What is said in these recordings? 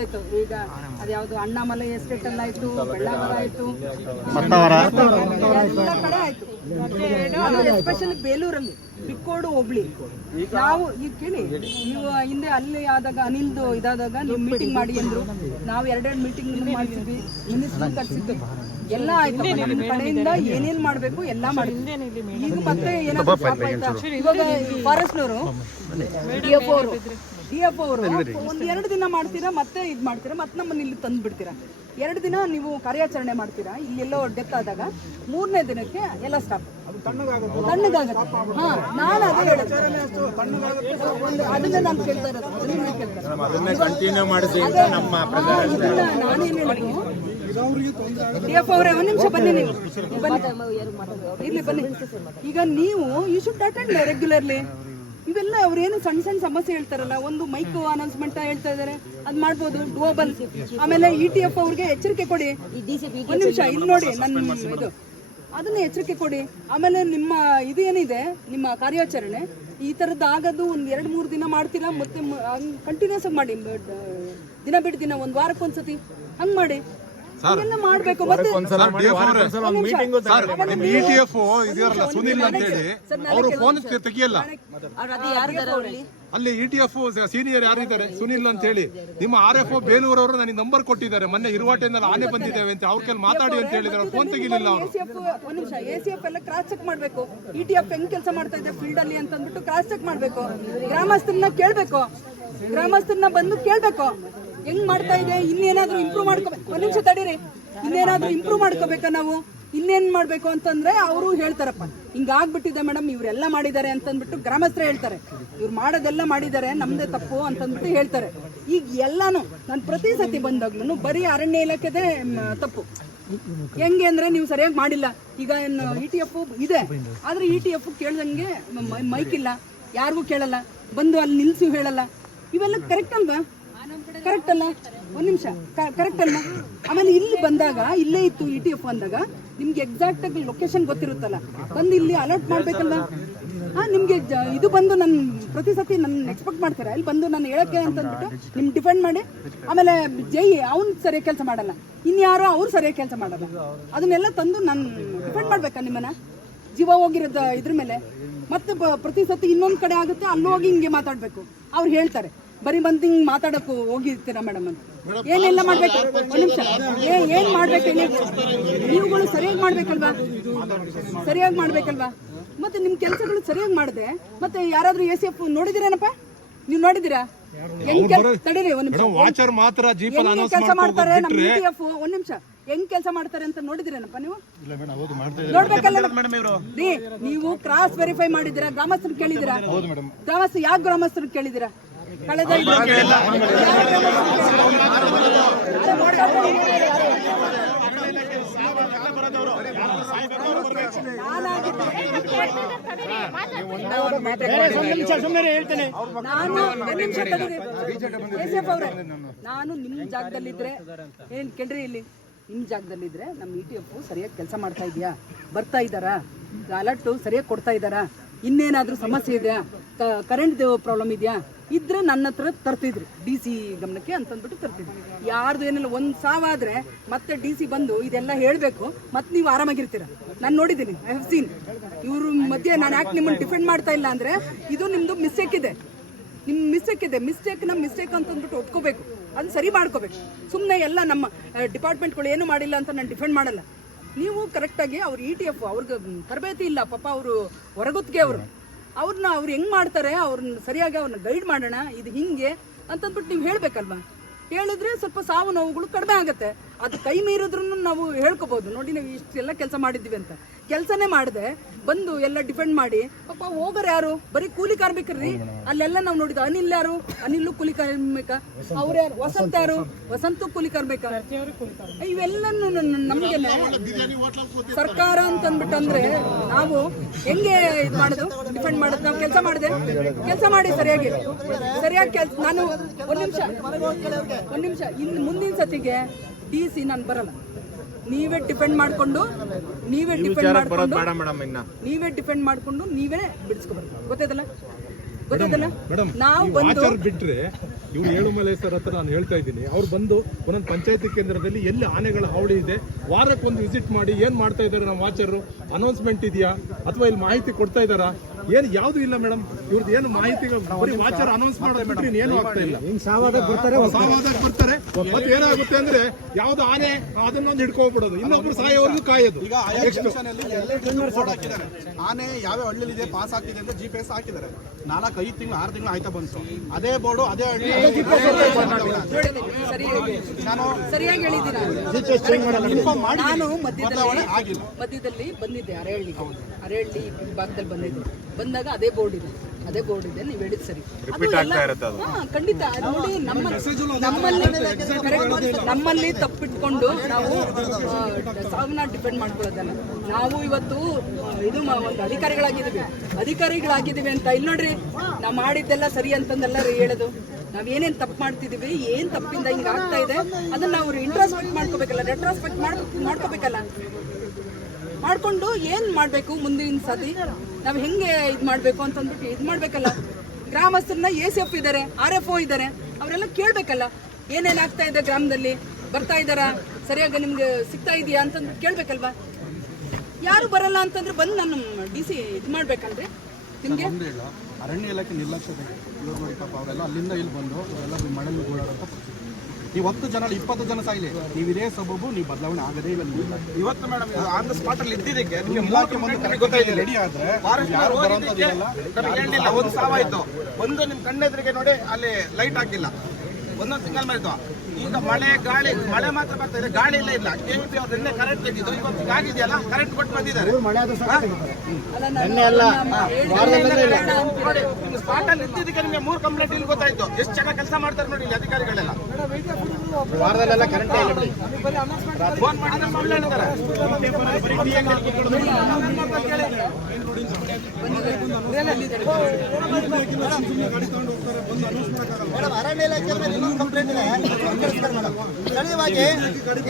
ಆಯ್ತು. ಈಗ ಅದ್ಯಾವ್ದು ಅಣ್ಣಾಮಲೈ ಎಸ್ಟೇಟ್ ಅಲ್ಲಿ ಆಯ್ತು ಬೆಳ್ಳಾವರ ಆಯ್ತು. ಎಲ್ಲ ಕಡೆ ಆಯ್ತು. ಎಸ್ಪೆಷಲಿ ಬೇಲೂರಲ್ಲಿ ಬಿಕ್ಕೋಡು ಹೋಬ್ಳಿ. ನಾವು ಈಗ ಕೇಳಿ ನೀವು ಹಿಂದೆ ಅಲ್ಲಿ ಆದಾಗ ಅನಿಲ್ದು ಇದಾದಾಗ ನೀವು ಮೀಟಿಂಗ್ ಮಾಡಿ ಅಂದ್ರು. ನಾವು ಎರಡೆರಡು ಮೀಟಿಂಗ್ ಮಾಡಿದ್ವಿ ಮಿನಿಸ್ಟರ್ ಕರ್ಸಿದ್ದು. ಎಲ್ಲ ಆಯ್ತು ನಮ್ಮ ಕಡೆಯಿಂದ ಏನೇನ್ ಮಾಡ್ಬೇಕು ಎಲ್ಲ ಮಾಡಿದ್ವಿ. ಈಗ ಮತ್ತೆ ಏನಾದ್ರು ಇವಾಗ ಫಾರೆಸ್ಟ್ನವರು ಡಿ ಎಫ್ ಅವರು ಡಿ ಎಫ್ ಅವರು ಒಂದು ಎರಡು ದಿನ ಮಾಡ್ತೀರಾ ಮತ್ತೆ ಇದು ಮಾಡ್ತೀರಾ ಮತ್ತೆ ನಮ್ಮನ್ನ ಇಲ್ಲಿ ತಂದು ಬಿಡ್ತೀರಾ? ಎರಡು ದಿನ ನೀವು ಕಾರ್ಯಾಚರಣೆ ಮಾಡ್ತೀರಾ? ಇಲ್ಲೆಲ್ಲೋ ಡೆತ್ ಆದಾಗ ಮೂರನೇ ದಿನಕ್ಕೆ ಎಲ್ಲ ಸ್ಟಾಪ್ ತಣ್ಣಗಾಗುತ್ತೆ. ಹಾ ನಾನು ಅದೇ ಹೇಳೋದು. ಅದನ್ನ ನಾನು ಕೇಳ್ತಾ ಇರೋದು. ಅದನ್ನ ನಾನು ಕೇಳ್ತಾ ನಾನೇನ್ ಒಂದ್ ನಿಮಿಷ ಬನ್ನಿ ನೀವು. ಬನ್ನಿ. ಇಲ್ಲಿ ಬನ್ನಿ. ಈಗ ನೀವು ಯು ಶುಡ್ ಅಟೆಂಡ್ ರೆಗ್ಯುಲರ್ಲಿ ಇವೆಲ್ಲ ಅವ್ರೇನು ಸಣ್ಣ ಸಣ್ಣ ಸಮಸ್ಯೆ ಹೇಳ್ತಾರಲ್ಲ ಒಂದು ಮೈಕ್ ಅನೌನ್ಸ್ಮೆಂಟ್ ಹೇಳ್ತಾ ಇದಾರೆ ಅದ್ ಮಾಡ್ಬೋದು ಗ್ಲೋಬಲ್ ಆಮೇಲೆ ಇ ಟಿ ಎಫ್ ಅವ್ರಿಗೆ ಎಚ್ಚರಿಕೆ ಕೊಡಿ. ಒಂದ್ ನಿಮಿಷ ಇಲ್ಲಿ ನೋಡಿ ನನ್ನ ಇದು. ಅದನ್ನ ಎಚ್ಚರಿಕೆ ಕೊಡಿ. ಆಮೇಲೆ ನಿಮ್ಮ ಇದು ಏನಿದೆ ನಿಮ್ಮ ಕಾರ್ಯಾಚರಣೆ ಈ ತರದ್ದು ಆಗೋದು ಒಂದ್ ಎರಡ್ ಮೂರು ದಿನ ಮಾಡ್ತೀರಾ? ಮತ್ತೆ ಕಂಟಿನ್ಯೂಸ್ ಆಗಿ ಮಾಡಿ. ದಿನ ಬಿಟ್ಟು ದಿನ ಒಂದ್ ವಾರಕ್ಕೊಂದ್ಸತಿ? ಹಂಗ್ ಮಾಡಿ. ಮಾಡ್ಬೇಕು ಮತ್ತೆ ಮೀಟಿಂಗು ನಿಮ್ ಇ ಟಿ ಎಫ್ ಇದಾರಲ್ಲ ಸುನಿಲ್ ಅಂತ ಹೇಳಿ ಅವರು ಫೋನ್ ತೆಗಿಯಲ್ಲ. ಅಲ್ಲಿ? ಇ ಟಿ ಎಫ್ ಸೀನಿಯರ್ ಯಾರಿದ್ದಾರೆ? ಸುನಿಲ್ ಅಂತ ಹೇಳಿ ನಿಮ್ಮ ಆರ್ ಎಫ್ ಬೇಲೂರವರು ನನಗೆ ನಂಬರ್ ಕೊಟ್ಟಿದ್ದಾರೆ. ಮೊನ್ನೆ ಇರುವಾಟೆಯಿಂದ ಆನೆ ಬಂದಿದ್ದೇವೆ ಅಂತ ಅವ್ರ ಕೈಲಿ ಮಾತಾಡಿ ಅಂತ ಹೇಳಿದ್ದಾರೆ. ಫೋನ್ ತೆಗಿಲಿಲ್ಲ ಅವರು. ಎಸಿಎಫ್ ಒಂದ್ ನಿಮಿಷ ಎಸಿಎಫ್ ಎಲ್ಲ ಕ್ರಾಸ್ ಚೆಕ್ ಮಾಡ್ಬೇಕು. ಇ ಟಿ ಎಫ್ ಹೆಂಗ್ ಕೆಲಸ ಮಾಡ್ತಾ ಇದೆ ಫೀಲ್ಡ್ ಅಲ್ಲಿ ಅಂತ ಅಂದ್ಬಿಟ್ಟು ಕ್ರಾಸ್ ಚೆಕ್ ಮಾಡ್ಬೇಕು. ಗ್ರಾಮಸ್ಥರನ್ನ ಕೇಳ್ಬೇಕು. ಗ್ರಾಮಸ್ಥರನ್ನ ಬಂದು ಕೇಳ್ಬೇಕು. ಹೆಂಗ್ ಮಾಡ್ತಾ ಇದೆ? ಇನ್ನೇನಾದ್ರೂ ಇಂಪ್ರೂವ್ ಮಾಡ್ಕೋಬೇಕು ಒಂದ್ ನಿಮಿಷ ತಡೀರಿ. ಇನ್ನೇನಾದ್ರೂ ಇಂಪ್ರೂವ್ ಮಾಡ್ಕೋಬೇಕಾ ನಾವು? ಇನ್ನೇನ್ ಮಾಡ್ಬೇಕು ಅಂತಂದ್ರೆ ಅವರು ಹೇಳ್ತಾರಪ್ಪ. ಹಿಂಗಾಗ್ಬಿಟ್ಟಿದೆ ಮೇಡಮ್, ಇವರೆಲ್ಲ ಮಾಡಿದ್ದಾರೆ ಅಂತಂದ್ಬಿಟ್ಟು ಗ್ರಾಮಸ್ಥರು ಹೇಳ್ತಾರೆ. ಇವ್ರು ಮಾಡೋದೆಲ್ಲ ಮಾಡಿದ್ದಾರೆ, ನಮ್ದೇ ತಪ್ಪು ಅಂತಂದ್ಬಿಟ್ಟು ಹೇಳ್ತಾರೆ. ಈಗ ಎಲ್ಲಾನು, ನಾನು ಪ್ರತಿ ಸತಿ ಬಂದಾಗ್ಲೂ ಬರೀ ಅರಣ್ಯ ಇಲಾಖೆದೇ ತಪ್ಪು. ಹೆಂಗೆ ಅಂದ್ರೆ ನೀವು ಸರಿಯಾಗಿ ಮಾಡಿಲ್ಲ. ಈಗ ಇ ಟಿ ಎಫ್ ಇದೆ. ಆದ್ರೆ ಇ ಟಿ ಎಫ್ ಕೇಳ್ದಂಗೆ ಮೈಕ್ ಇಲ್ಲ. ಯಾರಿಗೂ ಕೇಳಲ್ಲ. ಬಂದು ಅಲ್ಲಿ ನಿಲ್ಸಿ ಹೇಳಲ್ಲ. ಇವೆಲ್ಲ ಕರೆಕ್ಟ್ ಅಲ್ವಾ? ಕರೆಕ್ಟ್ ಅಲ್ಲ? ಒಂದ್ ನಿಮಿಷ. ಕರೆಕ್ಟ್ ಅಲ್ಲ ಆಮೇಲೆ ಇಲ್ಲಿ ಬಂದಾಗ, ಇಲ್ಲೇ ಇತ್ತು ಇ ಟಿ ಎಫ್ ಅಂದಾಗ, ನಿಮ್ಗೆ ಎಕ್ಸಾಕ್ಟ್ ಆಗಿ ಲೊಕೇಶನ್ ಗೊತ್ತಿರುತ್ತಲ್ಲ. ಬಂದು ಇಲ್ಲಿ ಅಲರ್ಟ್ ಮಾಡ್ಬೇಕಲ್ಲ ಹಾ, ನಿಮ್ಗೆ ಇದು ಬಂದು ನನ್ ಪ್ರತಿ ಸತಿ ನನ್ನ ಎಕ್ಸ್ಪೆಕ್ಟ್ ಮಾಡ್ತಾರೆ. ಇಲ್ಲಿ ಬಂದು ನಾನು ಹೇಳಕ್ಕೆ ಅಂತ ಅಂದ್ಬಿಟ್ಟು ನಿಮ್ ಡಿಪೆಂಡ್ ಮಾಡಿ. ಆಮೇಲೆ ಜೈ ಅವ್ನು ಸರಿಯಾಗಿ ಕೆಲಸ ಮಾಡಲ್ಲ. ಇನ್ಯಾರೋ ಅವ್ರು ಸರಿಯಾಗಿ ಕೆಲಸ ಮಾಡಲ್ಲ. ಅದನ್ನೆಲ್ಲ ತಂದು ನಾನು ಡಿಪೆಂಡ್ ಮಾಡ್ಬೇಕಾ ನಿಮ್ಮನ್ನ? ಜೀವ ಹೋಗಿರೋದ ಇದ್ರ ಮೇಲೆ. ಮತ್ತೆ ಪ್ರತಿ ಸತಿ ಇನ್ನೊಂದ್ ಕಡೆ ಆಗುತ್ತೆ, ಅಲ್ಲಿ ಹೋಗಿ ಹಿಂಗೆ ಮಾತಾಡ್ಬೇಕು. ಅವ್ರು ಹೇಳ್ತಾರೆ. ಬರೀ ಬಂದು ಹಿಂಗ್ ಮಾತಾಡಕ್ ಹೋಗಿರ್ತೀರಾ ಮೇಡಮ್ ಅಂತ. ಏನೆಲ್ಲ ಮಾಡ್ಬೇಕು? ಒಂದು ನಿಮಿಷ. ಏ- ಏನ್ ಮಾಡ್ಬೇಕು ಹೇಳಿ ನೀವುಗಳು ಸರಿಯಾಗಿ ಮಾಡ್ಬೇಕಲ್ವಾ? ಸರಿಯಾಗಿ ಮಾಡ್ಬೇಕಲ್ವಾ? ಮತ್ತೆ ನಿಮ್ ಕೆಲಸಗಳು ಸರಿಯಾಗಿ ಮಾಡಿದೆ ಮತ್ತೆ ಯಾರಾದ್ರೂ ಎ ಸಿ ಎಫ್ ನೋಡಿದಿರೇನಪ್ಪ? ನೀವು ನೋಡಿದಿರಾ? ಹೆಂಗ್ ತಡೀರಿ ಒಂದ್ ನಿಮಿಷ. ವಾಚರ್ ಮಾತ್ರ ಕೆಲಸ ಮಾಡ್ತಾರೆ? ನಮ್ಮ ಇ ಟಿ ಎಫ್ ಒಂದ್ ನಿಮಿಷ. ಹೆಂಗ್ ಕೆಲಸ ಮಾಡ್ತಾರೆ ಅಂತ ನೋಡಿದಿರೇನಪ್ಪ ನೀವು? ನೋಡ್ಬೇಕಲ್ಲ ನೀವು ಕ್ರಾಸ್ ವೆರಿಫೈ ಮಾಡಿದಿರಾ ಗ್ರಾಮಸ್ಥರು ಕೇಳಿದಿರಾ ಗ್ರಾಮಸ್ಥ ಯಾವ ಗ್ರಾಮಸ್ಥರು ಕೇಳಿದಿರಾ ಕಳೆದ ನಾನು ನಿಮ್ಮ ಜಾಗದಲ್ಲಿದ್ರೆ ಏನ್ ಕೇಳ್ರಿ ಇಲ್ಲಿ? ನಿಮ್ ಜಾಗದಲ್ಲಿದ್ರೆ ನಮ್ಮ ಇ ಟಿ ಎಫ್ ಸರಿಯಾಗಿ ಕೆಲಸ ಮಾಡ್ತಾ ಇದೆಯಾ? ಬರ್ತಾ ಇದ್ದಾರಾ? ಅಲರ್ಟ್ ಸರಿಯಾಗಿ ಕೊಡ್ತಾ ಇದ್ದಾರಾ? ಇನ್ನೇನಾದ್ರೂ ಸಮಸ್ಯೆ ಇದೆಯಾ? ಕರೆಂಟ್ ಪ್ರಾಬ್ಲಮ್ ಇದೆಯಾ? ಇದ್ರೆ ನನ್ನ ಹತ್ರ ತರ್ತಿದ್ರು. ಡಿ ಸಿ ಗಮನಕ್ಕೆ ಅಂತಂದ್ಬಿಟ್ಟು ತರ್ತಿದ್ರು. ಯಾರ್ದು ಏನಿಲ್ಲ, ಒಂದ್ ಸಾವಾದರೆ ಮತ್ತೆ ಡಿ ಸಿ ಬಂದು ಇದೆಲ್ಲ ಹೇಳಬೇಕು ಮತ್ತೆ ನೀವು ಆರಾಮಾಗಿರ್ತೀರ. ನಾನು ನೋಡಿದ್ದೀನಿ ಐ ಹ್ಯಾವ್ ಸೀನ್ ಇವ್ರ ಮಧ್ಯೆ ನಾನು ಯಾಕೆ ನಿಮ್ಮನ್ನು ಡಿಫೆಂಡ್ ಮಾಡ್ತಾ ಇಲ್ಲ ಅಂದ್ರೆ, ಇದು ನಿಮ್ಮದು ಮಿಸ್ಟೇಕ್ ಇದೆ. ನಿಮ್ಮ ಮಿಸ್ಟೇಕ್ ಇದೆ. ಮಿಸ್ಟೇಕ್ ನಮ್ಮ ಮಿಸ್ಟೇಕ್ ಅಂತಂದ್ಬಿಟ್ಟು ಒಪ್ಕೋಬೇಕು. ಅದನ್ನ ಸರಿ ಮಾಡ್ಕೋಬೇಕು. ಸುಮ್ಮನೆ ಎಲ್ಲ ನಮ್ಮ ಡಿಪಾರ್ಟ್ಮೆಂಟ್ಗಳು ಏನು ಮಾಡಿಲ್ಲ ಅಂತ ನಾನು ಡಿಫೆಂಡ್ ಮಾಡಲ್ಲ. ನೀವು ಕರೆಕ್ಟಾಗಿ ಅವ್ರು ಇ ಟಿ ಎಫ್ ಅವ್ರಿಗೆ ತರಬೇತಿ ಇಲ್ಲ, ಪಾಪ ಅವರು ಹೊರಗುತ್ತಿಗೆ ಅವರು. ಅವ್ರನ್ನ ಅವ್ರು ಹೆಂಗ್ ಮಾಡ್ತಾರೆ ಅವ್ರನ್ನ ಸರಿಯಾಗಿ ಅವ್ರನ್ನ ಗೈಡ್ ಮಾಡೋಣ, ಇದು ಹಿಂಗೆ ಅಂತಂದ್ಬಿಟ್ಟು ನೀವು ಹೇಳಬೇಕಲ್ವಾ? ಹೇಳಿದ್ರೆ ಸ್ವಲ್ಪ ಸಾವು ನೋವುಗಳು ಕಡಿಮೆ ಆಗುತ್ತೆ. ಅದು ಕೈ ಮೀರಿದ್ರೂ ನಾವು ಹೇಳ್ಕೋಬಹುದು ನೋಡಿ, ನಾವು ಇಷ್ಟೆಲ್ಲ ಕೆಲಸ ಮಾಡಿದ್ವಿ ಅಂತ. ಕೆಲಸನೇ ಮಾಡಿದೆ. ಬಂದು ಎಲ್ಲ ಡಿಪೆಂಡ್ ಮಾಡಿ. ಪಾಪ ಹೋಗೋರು ಯಾರು? ಬರೀ ಕೂಲಿ ಕಾರ್ಮಿಕರ್ರಿ. ಅಲ್ಲೆಲ್ಲ ನಾವು ನೋಡಿದ ಅನಿಲ್ ಯಾರು? ಅನಿಲ್ಲು ಕೂಲಿ ಕಾರ್ಮಿಕ. ಅವ್ರು ಯಾರು? ವಸಂತ ಯಾರು? ವಸಂತು ಕೂಲಿ ಕಾರ್ಮಿಕ. ಇವೆಲ್ಲನೂ ನಮ್ಗೆ ಸರ್ಕಾರ ಅಂತ ಅಂದ್ಬಿಟ್ಟು ಅಂದ್ರೆ ನಾವು ಹೆಂಗೆ ಇದು ಮಾಡೋದು? ಡಿಪೆಂಡ್ ಮಾಡೋದು? ನಾವು ಕೆಲಸ ಮಾಡಿದೆ. ಕೆಲಸ ಮಾಡಿ ಸರಿಯಾಗಿ. ಸರಿಯಾಗಿ ಕೆಲ್ಸ ನಾನು ಒಂದ್ ನಿಮಿಷ ಒಂದ್ ನಿಮಿಷ. ಇನ್ನು ಮುಂದಿನ ಸತಿಗೆ ಡಿ ಸಿ ನಾನು ಬರಲ್ಲ. ನೀವೇ ಡಿಪೆಂಡ್ ಮಾಡ್ಕೊಂಡು ನೀವೇ ಡಿಪೆಂಡ್ ಮಾಡ್ಕೊಂಡು ನೀವೇ ಡಿಪೆಂಡ್ ಮಾಡ್ಕೊಂಡು ನೀವೇ ಬಿಡಿಸ್ಕೊಬಾರ ಗೊತ್ತಾಯ್ತಲ್ಲ? ಗೊತ್ತಾಯ್ತಲ್ಲ? ನಾವು ಬಂದು ಬಿಟ್ರೆ ಇವ್ರು ಏಳುಮಲೆ ಸರ್ ಹತ್ರ ನಾನು ಹೇಳ್ತಾ ಇದ್ದೀನಿ. ಅವ್ರು ಬಂದು ಒಂದೊಂದು ಪಂಚಾಯತಿ ಕೇಂದ್ರದಲ್ಲಿ ಎಲ್ಲಿ ಆನೆಗಳ ಹಾವಳಿ ಇದೆ ವಾರಕ್ಕೆ ಒಂದು ವಿಸಿಟ್ ಮಾಡಿ ಏನ್ ಮಾಡ್ತಾ ಇದ್ದಾರೆ ನಮ್ಮ ವಾಚರು ಅನೌನ್ಸ್ಮೆಂಟ್ ಇದೆಯಾ? ಅಥವಾ ಇಲ್ಲಿ ಮಾಹಿತಿ ಕೊಡ್ತಾ ಇದ್ದಾರಾ? ಏನು ಯಾವ್ದು ಇಲ್ಲ ಮೇಡಮ್? ಇವ್ರದ್ದು ಏನು ಮಾಹಿತಿ ಬರೀ ವಾಚರ್ ಅನೌನ್ಸ್ ಮಾಡೋದು ಬಿಟ್ರೆ ಏನು ಆಗ್ತಾ ಇಲ್ಲ. ಬರ್ತಾರೆ ಬರ್ತಾರೆ. ಮತ್ತೆ ಏನಾಗುತ್ತೆ ಅಂದ್ರೆ ಯಾವ್ದು ಆನೆ ಅದನ್ನೊಂದು ಹಿಡ್ಕೊಬಿಡೋದು. ಇನ್ನೊಬ್ರು ಸಾಯೋವರೆಗೂ ಕಾಯೋದು. ಈಗ ಆನೆ ಯಾವ ಹಳ್ಳಿಯಲ್ಲಿದೆ ಪಾಸ್ ಆಗ್ತಿದೆ ಅಂತ ಜಿ ಪಿ ಎಸ್ ಹಾಕಿದ್ದಾರೆ. ನಾಲ್ಕು ಐದು ತಿಂಗಳು ಆರು ತಿಂಗಳು ಆಯ್ತಾ ಬಂತು. ಅದೇ ಬೋರ್ಡು ಅದೇ ಹಳ್ಳಿ. ಸರಿಯಾಗಿ ನಾನು ಸರಿಯಾಗಿ ನಾನು ಮಧ್ಯದಲ್ಲಿ ಆಗಿಲ್ಲ. ಮಧ್ಯದಲ್ಲಿ ಬಂದಿದ್ದೆ ಅರೆಹಳ್ಳಿ ಅರೆಹಳ್ಳಿ ಭಾಗದಲ್ಲಿ ಬಂದಿದ್ದೆ. ಬಂದಾಗ ಅದೇ ಬೋರ್ಡ್ ಇದೆ. ಅದೇ ಬೋರ್ಡ್ ಇದೆ ನೀವು ಹೇಳಿದ್ ಸರಿ. ಖಂಡಿತ. ಅದು ನೋಡಿ ನಮ್ಮ ನಮ್ಮಲ್ಲಿ ಕರೆಕ್ಟ್ ನಮ್ಮಲ್ಲಿ ತಪ್ಪಿಟ್ಕೊಂಡು ನಾವು ಸಾವನ್ನ ಡಿಪೆಂಡ್ ಮಾಡ್ಕೊಳ್ಳೋದಲ್ಲ. ನಾವು ಇವತ್ತು ಇದು ಒಂದು ಅಧಿಕಾರಿಗಳಾಗಿದ್ದೀವಿ. ಅಧಿಕಾರಿಗಳಾಗಿದ್ದೀವಿ ಅಂತ ಇಲ್ಲಿ ನೋಡ್ರಿ ನಾವು ಮಾಡಿದ್ದೆಲ್ಲ ಸರಿ ಅಂತಂದೆಲ್ಲ ಹೇಳೋದು. ನಾವ್ ಏನೇನ್ ತಪ್ಪು ಮಾಡ್ತಿದೀವಿ ಏನ್ ತಪ್ಪಿಂದ ಹಿಂಗ ಆಗ್ತಾ ಇದೆ ಅದನ್ನ ನಾವು ಇಂಟ್ರಾಸ್ಪೆಕ್ಟ್ ಮಾಡ್ಕೋಬೇಕಲ್ಲ. ರೆಟ್ರಾಸ್ಪೆಕ್ಟ್ ಮಾಡ್ಕೋಬೇಕಲ್ಲ. ಮಾಡ್ಕೊಂಡು ಏನ್ ಮಾಡ್ಬೇಕು ಮುಂದಿನ ಸತಿ? ನಾವ್ ಹೆಂಗೆ ಇದ್ ಮಾಡ್ಬೇಕು ಅಂತಂದ್ಬಿಟ್ಟು ಇದ್ ಮಾಡ್ಬೇಕಲ್ಲ. ಗ್ರಾಮಸ್ಥರನ್ನ ಎ ಸಿ ಎಫ್ ಇದಾರೆ, ಆರ್ ಎಫ್ ಒ ಇದಾರೆ, ಅವರೆಲ್ಲ ಕೇಳ್ಬೇಕಲ್ಲ, ಏನೇನ್ ಆಗ್ತಾ ಇದೆ ಗ್ರಾಮದಲ್ಲಿ, ಬರ್ತಾ ಇದಾರ ಸರಿಯಾಗಿ ನಿಮ್ಗೆ ಸಿಗ್ತಾ ಇದೆಯಾ ಅಂತಂದ್ಬಿಟ್ಟು ಕೇಳ್ಬೇಕಲ್ವಾ? ಯಾರು ಬರಲ್ಲ ಅಂತಂದ್ರೆ ಬಂದು ನಾನು ಡಿ ಸಿ ಇದ್ ಮಾಡ್ಬೇಕಲ್ರಿ? ನಿಮ್ಗೆ? ಅರಣ್ಯ ಇಲಾಖೆ ನಿರ್ಲಕ್ಷ್ಯ ಅಲ್ಲಿಂದ ಇಲ್ಲಿ ಬಂದು, ಅವರೆಲ್ಲ ಮಳೆಯಲ್ಲಿ ನೀವು ಹತ್ತು ಜನ ಇಪ್ಪತ್ತು ಜನ ಸಾಯಿಲಿ. ನೀವು ಇದೇ ಸಬಬು ನೀವು ಬದಲಾವಣೆ ಆಗದೇ ಇಲ್ಲ ನೀವು ಇವತ್ತು ಮೇಡಮ್ ಆನ್ ದ ಸ್ಪಾಟ್ ಅಲ್ಲಿ ಇದ್ದಿದ್ದಕ್ಕೆ ನಿಮ್ಗೆ ಇಲಾಖೆ ಬಂದು ಕರೆಕ್ಟ್ ರೆಡಿ ಆದ್ರೆ ಯಾರು ಬರೋಂಥದ್ದಿರಲ್ಲ ಹೇಳಿಲ್ಲ ಒಂದು ಸಾವಾಯ್ತು. ಒಂದು ನಿಮ್ ಕಣ್ಣೆದ್ರಿಗೆ ನೋಡಿ ಅಲ್ಲಿ ಲೈಟ್ ಹಾಕಿಲ್ಲ. ಒಂದೊಂದು ತಿಂಗಳ ಮೇಲೆ ಈಗ ಮಳೆ ಗಾಳಿ ಮಳೆ ಮಾತ್ರ ಬರ್ತಾ ಇದೆ. ಗಾಳಿ ಇಲ್ಲ ಇಲ್ಲ. ಕೆ ಪಿ ಅವ್ರು ನಿನ್ನೆ ಕರೆಂಟ್ ತೆಗೆದಿದ್ದು. ಇವತ್ತು ಆಗಿದೆಯಲ್ಲ ಕರೆಂಟ್ ಕೊಟ್ಟು ಬಂದಿದ್ದಾರೆ. ನೋಡಿ ನಿಮ್ಗೆ ಸ್ಪಾಟ್ ಅಲ್ಲಿ ಇದ್ದಿದ್ದಕ್ಕೆ ನಿಮಗೆ ಮೂರು ಕಂಪ್ಲೇಂಟ್ ಇಲ್ಲಿ ಗೊತ್ತಾಯ್ತು. ಎಷ್ಟು ಚೆನ್ನಾಗಿ ಕೆಲಸ ಮಾಡ್ತಾರೆ ನೋಡಿ ಇಲ್ಲಿ ಅಧಿಕಾರಿಗಳೆಲ್ಲ. ಫೋನ್ ಮಾಡಿದ್ರೆ ಸುಳ್ಳು ಹೇಳ್ತಾರೆ ಮೇಡಮ್, ಅರಣ್ಯ ಇಲಾಖೆ ಮೇಲೆ ಇನ್ನೊಂದು ಕಂಪ್ಲೇಂಟ್ ಇದೆ. ಮೇಡಮ್. ಸ್ಥಳೀಯವಾಗಿ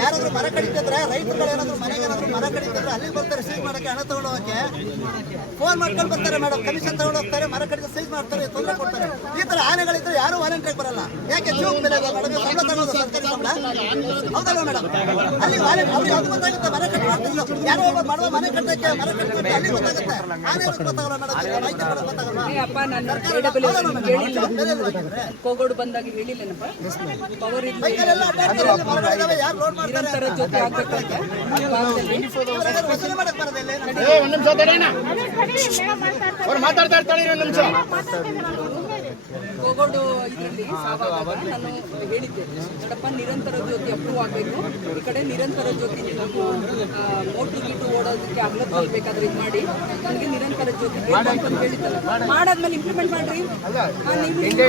ಯಾರಾದ್ರೂ ಮರ ಕಡಿತಿದ್ರೆ ರೈತರುಗಳು ಏನಾದ್ರು ಮನೆಗೆ ಏನಾದ್ರು ಮರ ಕಡಿತಿದ್ರೆ ಅಲ್ಲಿ ಬರ್ತಾರೆ. ಸೀಲ್ ಮಾಡಕ್ಕೆ ಹಣ ತಗೊಳ್ಳೋಕೆ ಫೋನ್ ಮಾಡ್ಕೊಂಡು ಬರ್ತಾರೆ ಮೇಡಮ್ ಕಮಿಷನ್ ತಗೊಂಡು ಹೋಗ್ತಾರೆ ಮರ ಕಡಿದ ಸೀಸ್ ಮಾಡ್ತಾರೆ ತೊಂದರೆ ಕೊಡ್ತಾರೆ. ಈ ತರ ಆನೆಗಳಿದ್ರೆ ಯಾರು ವಾರಂಟ್ರಿಗೆ ಬರಲ್ಲ. ಯಾಕೆ ಜೀವ ಬೆಲೆ ಮೇಡಮ್ ಸಂಬಳ ತಗೊಳ್ಳೋದು ಸರ್ಕಾರಿ ಸಂಬಳ ಹೌದಲ್ವ ಮೇಡಮ್ ಅಲ್ಲಿ ವಾಲೆಂಟ್ ಅವ್ರಿಗೆ ಅದು ಗೊತ್ತಾಗುತ್ತೆ? ಮರ ಕಟ್ ಮಾಡ್ತಿದ್ರು. ಯಾರೋ ಒಬ್ಬ ಮಾಡುವ ಮನೆ ಕಟ್ಟಕ್ಕೆ ಮರ ಕಟ್ಟಕ್ಕೆ ಅಲ್ಲಿ ಗೊತ್ತಾಗುತ್ತೆ. ಆನೆ ಗೊತ್ತಾಗಲ್ಲ ಮೇಡಮ್ ಮಾಹಿತಿ ಕೊಡೋದು ಗೊತ್ತಾಗಲ್ಲ. ಕೋಗೋಡು ಬಂದಾಗ ಹೇಳಿಲ್ಲೇನಪ್ಪ. ಪವರ್ ಇಲ್ಲ ಯಾರು ಲೋಡ್ ಮಾಡ್ತಾರೆ? ಜೊತೆ ಆಗ್ಬೇಕಂತ ಆ ಭಾಗದಲ್ಲಿ ಇವ್ರೆಲ್ಲ ಮಾತಾಡ್ತಾ ಇರ್ತಾಳೆ ಇನ್ನೊಂದು ನಿಮಿಷ. ಕೋಗೋಡು ಇದರಲ್ಲಿ ಸಾವಾಗ ನಾನು ಹೇಳಿದ್ದೆ ಕಡಪ ನಿರಂತರ ಜ್ಯೋತಿ ಅಪ್ರೂವ್ ಆಗಬೇಕು. ಈ ಕಡೆ ನಿರಂತರ ಜ್ಯೋತಿ ನೀವು ಮೋಟ್ರು ಗೀಟು ಓಡೋದಕ್ಕೆ ಅಗ್ಲದಲ್ಲಿ ಬೇಕಾದ್ರೆ ಇದು ಮಾಡಿ. ನನಗೆ ನಿರಂತರ ಜ್ಯೋತಿ ಬೇಕು ಅಂತ ಹೇಳಿದ್ದಲ್ಲ ಮಾಡಾದ್ಮೇಲೆ ಇಂಪ್ಲಿಮೆಂಟ್ ಮಾಡ್ರಿ. ನೀವು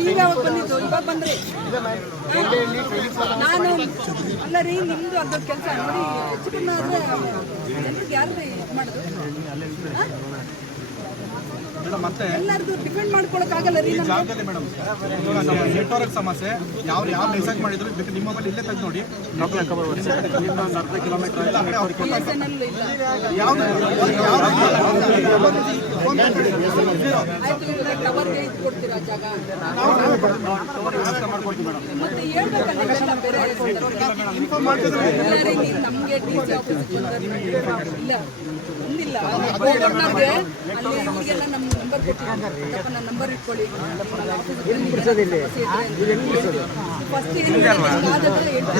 ನೀವ್ ಯಾವಾಗ ಬಂದಿದ್ದು? ಇವಾಗ ಬಂದ್ರಿ? ನಾನು ಅಲ್ಲ ರೀ ನಿಮ್ದು ಅದ್ರ ಕೆಲಸ. ನೋಡಿ ಹೆಚ್ಚು ಕಡಿಮೆ ಆದ್ರೆ ಮಾಡೋದು? ಎಲ್ಲರದು ಡಿಪೆಂಡ್ ಮಾಡ್ಕೊಳಕ್ ಆಗಲ್ಲ ರೀ ಜಾಗದಲ್ಲಿ ಮೇಡಮ್ ನೆಟ್ವರ್ಕ್ ಸಮಸ್ಯೆ ಯಾವ ಯಾವ ಮೆಸೇಜ್ ಮಾಡಿದ್ರು ಬೇಕು ನಿಮ್ಮ ಮೊಬೈಲ್ ಇಲ್ಲೇ ತೆಗೆದು ನೋಡಿ. ಅರ್ಧ ಕಿಲೋಮೀಟರ್ ಯಾವ್ದು ಟವರ್ಗೆ ಇದು ಕೊಡ್ತೀರಾ ಜಾಗ ಮತ್ತೆ ಹೇಳ್ಬೇಕಲ್ಲ ಬೇರೆ ನೀವು ನಮ್ಗೆ ಡಿ ಸಿ ಆಫೀಸ್ ಇಲ್ಲ. ಅಲ್ಲಿ ಇವ್ರಿಗೆಲ್ಲ ನಮ್ಮ ನಂಬರ್ ನನ್ನ ನಂಬರ್ ಇಟ್ಕೊಳ್ಳಿ. ಫಸ್ಟ್ ಏನು ಆದ್ರೆ ಏನು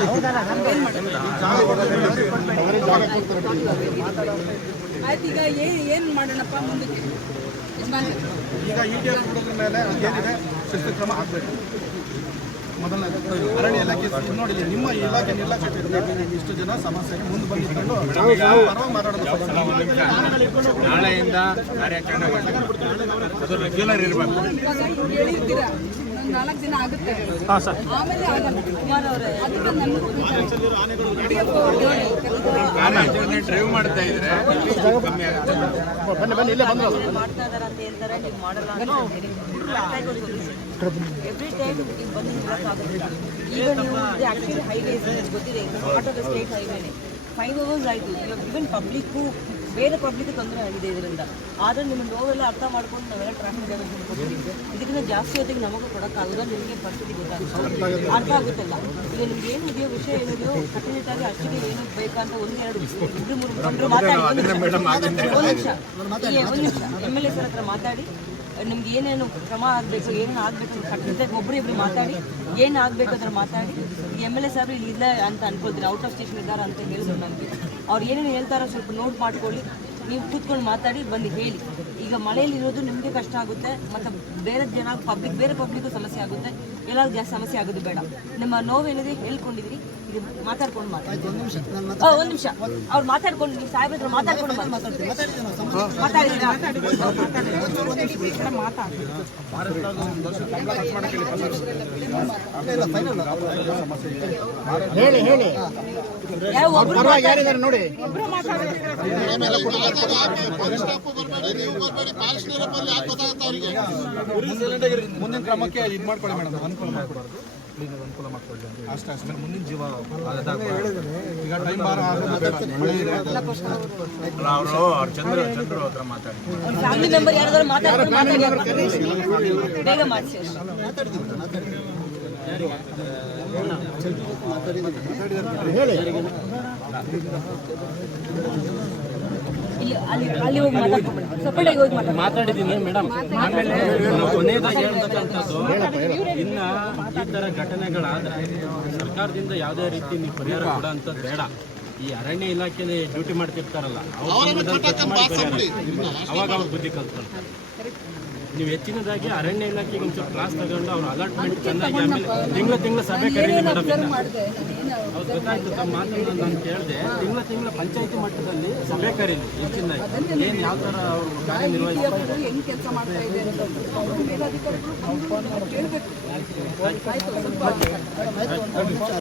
ಆಯ್ತು ಈಗ ಏನು ಏನು ಮಾಡೋಣಪ್ಪ ಮುಂದಕ್ಕೆ. ಈಗ ಏನಿದೆ ಶಿಸ್ತು ಕ್ರಮ ಆಗಬೇಕು. ಮೊದಲನೇದು ಅರಣ್ಯ ಇಲಾಖೆ ನೋಡಿ ನಿಮ್ಮ ಇಲಾಖೆ ನಿರ್ಲಕ್ಷ್ಯ ಇಷ್ಟು ಜನ ಸಮಸ್ಯೆಗೆ ಮುಂದೆ ಬಂದಿಕೊಂಡು ನಾಳೆಯಿಂದ ಕಾರ್ಯಾಚರಣೆ ಮಾಡ್ತೀವಿ. ಅದು ರೆಗ್ಯುಲರ್ ಇರಬೇಕು. ನಾಲ್ಕು ದಿನ ಆಗುತ್ತೆ. ಆಮೇಲೆ ಆಗಲ್ಲ. ಕುಮಾರ್ ಅವರೇ ಅದಕ್ಕೆ ನಮಗೂ ಡ್ರೈವ್ ಮಾಡ್ತಾ ಇದ್ರೆ ಕಮ್ಮಿ ಆಗುತ್ತೆ. ಮಾಡ್ತಾ ಇದಾರೆ ಅಂತ ಹೇಳ್ತಾರೆ. ನೀವು ಮಾಡಲ್ಲ ಅಂತ ಹೇಳಿ ಎವ್ರಿ ಟೈಮ್ ನೀವು ಬಂದು ನಿಲ್ಲಕ್ಕಾಗೋದಿಲ್ಲ ಈಗ ನೀವು ಆ್ಯಕ್ಚುಲಿ ಹೈವೇಸ್ ಗೊತ್ತಿದೆ ಪಾರ್ಟ್ ಆಫ್ ದ ಸ್ಟೇಟ್ ಹೈವೇನೆ ಫೈವ್ ಅವರ್ಸ್ ಆಯಿತು. ಇವಾಗ ಇವನ್ ಪಬ್ಲಿಕ್ಕು ಬೇರೆ ಪಬ್ಲಿಕ್ ತೊಂದರೆ ಆಗಿದೆ ಇದರಿಂದ. ಆದರೆ ನಿಮ್ಮ ನೋವೆಲ್ಲ ಅರ್ಥ ಮಾಡ್ಕೊಂಡು ನಾವೆಲ್ಲ ಟ್ರಾಫಿಕ್ ಡ್ಯಾಮೇಜ್ ಕೊಡ್ತೀವಿ ಇದಕ್ಕಿಂತ ಜಾಸ್ತಿ ಹೊತ್ತಿಗೆ ನಮಗೂ ಕೊಡೋಕ್ಕಾಗಲ್ಲ ನಿಮಗೆ ಪರಿಸ್ಥಿತಿ ಗೊತ್ತಾಗುತ್ತೆ. ಅರ್ಥ ಆಗುತ್ತಲ್ಲ? ಈಗ ನಿಮ್ಗೆ ಏನು ಇದೆಯೋ ವಿಷಯ ಏನಿದೆಯೋ ಕಟ್ಟುನಿಟ್ಟಾಗಿ ಅರ್ಜಿಗೆ ಏನು ಬೇಕಂತ ಒಂದು ಎರಡು ಇದು ಮೂರು ಮಾತಾಡಿ. ಒಂದು ನಿಮಿಷ. ಒಂದು ನಿಮಿಷ. ಎಂ ಎಲ್ ಎ ಸರ್ ಹತ್ರ ಮಾತಾಡಿ. ನಿಮ್ಗೆ ಏನೇನು ಕ್ರಮ ಆಗಬೇಕು ಏನೇನು ಆಗಬೇಕು ಕಟ್ಟುನಿಟ್ಟಾಗಿ ಒಬ್ಬರು ಇಬ್ಬರು ಮಾತಾಡಿ, ಏನು ಆಗಬೇಕು ಅದ್ರ ಮಾತಾಡಿ. ಎಂ ಎಲ್ ಎ ಸಾಹೇಬ್ರು ಇಲ್ಲಿ ಇಲ್ಲ ಅಂತ ಅನ್ಕೊಳ್ತೀರಿ? ಔಟ್ ಆಫ್ ಸ್ಟೇಷನ್ ಇದ್ದಾರೆ ಅಂತ ಹೇಳಿದ್ರು ನನಗೆ ಅವ್ರು ಏನೇನು ಹೇಳ್ತಾರೋ ಸ್ವಲ್ಪ ನೋಟ್ ಮಾಡ್ಕೊಳ್ಳಿ. ನೀವು ಕೂತ್ಕೊಂಡು ಮಾತಾಡಿ, ಬಂದು ಹೇಳಿ. ಈಗ ಮಳೆಯಲ್ಲಿ ಇರೋದು ನಿಮಗೆ ಕಷ್ಟ ಆಗುತ್ತೆ, ಮತ್ತು ಬೇರೆ ಜನ ಪಬ್ಲಿಕ್ ಬೇರೆ ಪಬ್ಲಿಕ್ಕು ಸಮಸ್ಯೆ ಆಗುತ್ತೆ. ಎಲ್ಲರಿಗೂ ಜಾಸ್ತಿ ಸಮಸ್ಯೆ ಆಗೋದು ಬೇಡ. ನಿಮ್ಮ ನೋವೇನಿದೆ ಹೇಳ್ಕೊಂಡಿದ್ದೀರಿ ಇದು ಮಾತಾಡ್ಕೊಂಡು ಮಾತಾಡಿ. ಒಂದು ನಿಮಿಷ. ಅವ್ರು ಮಾತಾಡ್ಕೊಂಡು ನೀವು ಸಾಹೇಬ್ರ ಹತ್ರ ಮಾತಾಡ್ಕೊಂಡು ಮಾತಾಡ್ತೀವಿ ಮಾತಾಡಿದ್ದೀರಾ ಹೇಳಿ ಮಾತಾಡಿ- ನೋಡಿ? ಮುಂದಿನ ಕ್ರಮಕ್ಕೆ ಇದು ಮಾಡ್ಕೊಳ್ಳಿ ಮೇಡಮ್ ಅನುಕೂಲ ಮಾಡ್ಕೊಡೋದು. ಪ್ಲೀಸ್ ಅನುಕೂಲ ಮಾಡ್ಕೊಳ್ಳಿ ಅಷ್ಟೇ ಅಷ್ಟೇ. ಮುಂದಿನ ಜೀವ ಈಗ ಟೈಮ್ ಬಾರ ಅವರು ಅವ್ರ ಚಂದ್ರ ಚಂದ್ರು ಹತ್ರ ಮಾತಾಡಿ. ಫ್ಯಾಮಿಲಿ ಮೆಂಬರ್ ಯಾರಾದ್ರೂ ಮಾತಾಡ್ಕೊಂಡು ಮಾತಾಡಿ ಬೇಗ ಮಾಡಿಸಿ ಇಲ್ಲಿ ಅಲ್ಲಿ ಅಲ್ಲಿ ಹೋಗಿ ಮಾತಾಡ್ಕೊಂಡು ಸಪರೇಟಾಗಿ ಹೋಗಿ ಮಾತಾಡಿ ಮಾತಾಡಿದ್ದೀನಿ ಮೇಡಮ್. ಆಮೇಲೆ ಕೊನೆಯದಾಗಿ ಹೇಳ್ತಕ್ಕಂಥದ್ದು ಇನ್ನ ಈ ತರ ಘಟನೆಗಳಾದ್ರೆ ಸರ್ಕಾರದಿಂದ ಯಾವುದೇ ರೀತಿ ನೀವು ಪರಿಹಾರ ಕೊಡೋ ಅಂಥದ್ದು ಬೇಡ. ಈ ಅರಣ್ಯ ಇಲಾಖೆನೇ ಡ್ಯೂಟಿ ಮಾಡ್ತಿರ್ತಾರಲ್ಲ ಅವ್ರ ಅವಾಗ ಅವ್ರ ಬುದ್ಧಿ ಕಲ್ತ್ಕೊಳ್ತಾರೆ. ನೀವು ಹೆಚ್ಚಿನದಾಗಿ ಅರಣ್ಯ ಇಲಾಖೆಗೆ ಒಂಚೂರು ಕ್ಲಾಸ್ ತಗೊಂಡು ಅವ್ರ ಅಲಾಟ್ಮೆಂಟ್ ಚೆನ್ನಾಗಿ ಆಮೇಲೆ ತಿಂಗಳ ತಿಂಗಳ ಸಭೆ ಕರೀಲಿ ಮೇಡಮ್ ಅವ್ರು ಗೊತ್ತಾಯ್ತು ತಮ್ಮ ಮಾತನ್ನು ನಾನು ಕೇಳಿದೆ. ತಿಂಗಳ ತಿಂಗಳ ಪಂಚಾಯತಿ ಮಟ್ಟದಲ್ಲಿ ಸಭೆ ಕರೀಲಿ ಹೆಚ್ಚಿನದಾಗಿ. ಏನು ಯಾವ ಥರ ಅವರು ಕಾರ್ಯನಿರ್ವಹಿಸ್ತಾರೆ ಹೆಂಗ್ ಕೆಲಸ ಮಾಡ್ತಾ ಇದೆ ಅಂತ ಮೇಲಾಧಿಕಾರಿಗಳು ಕೇಳಬೇಕು.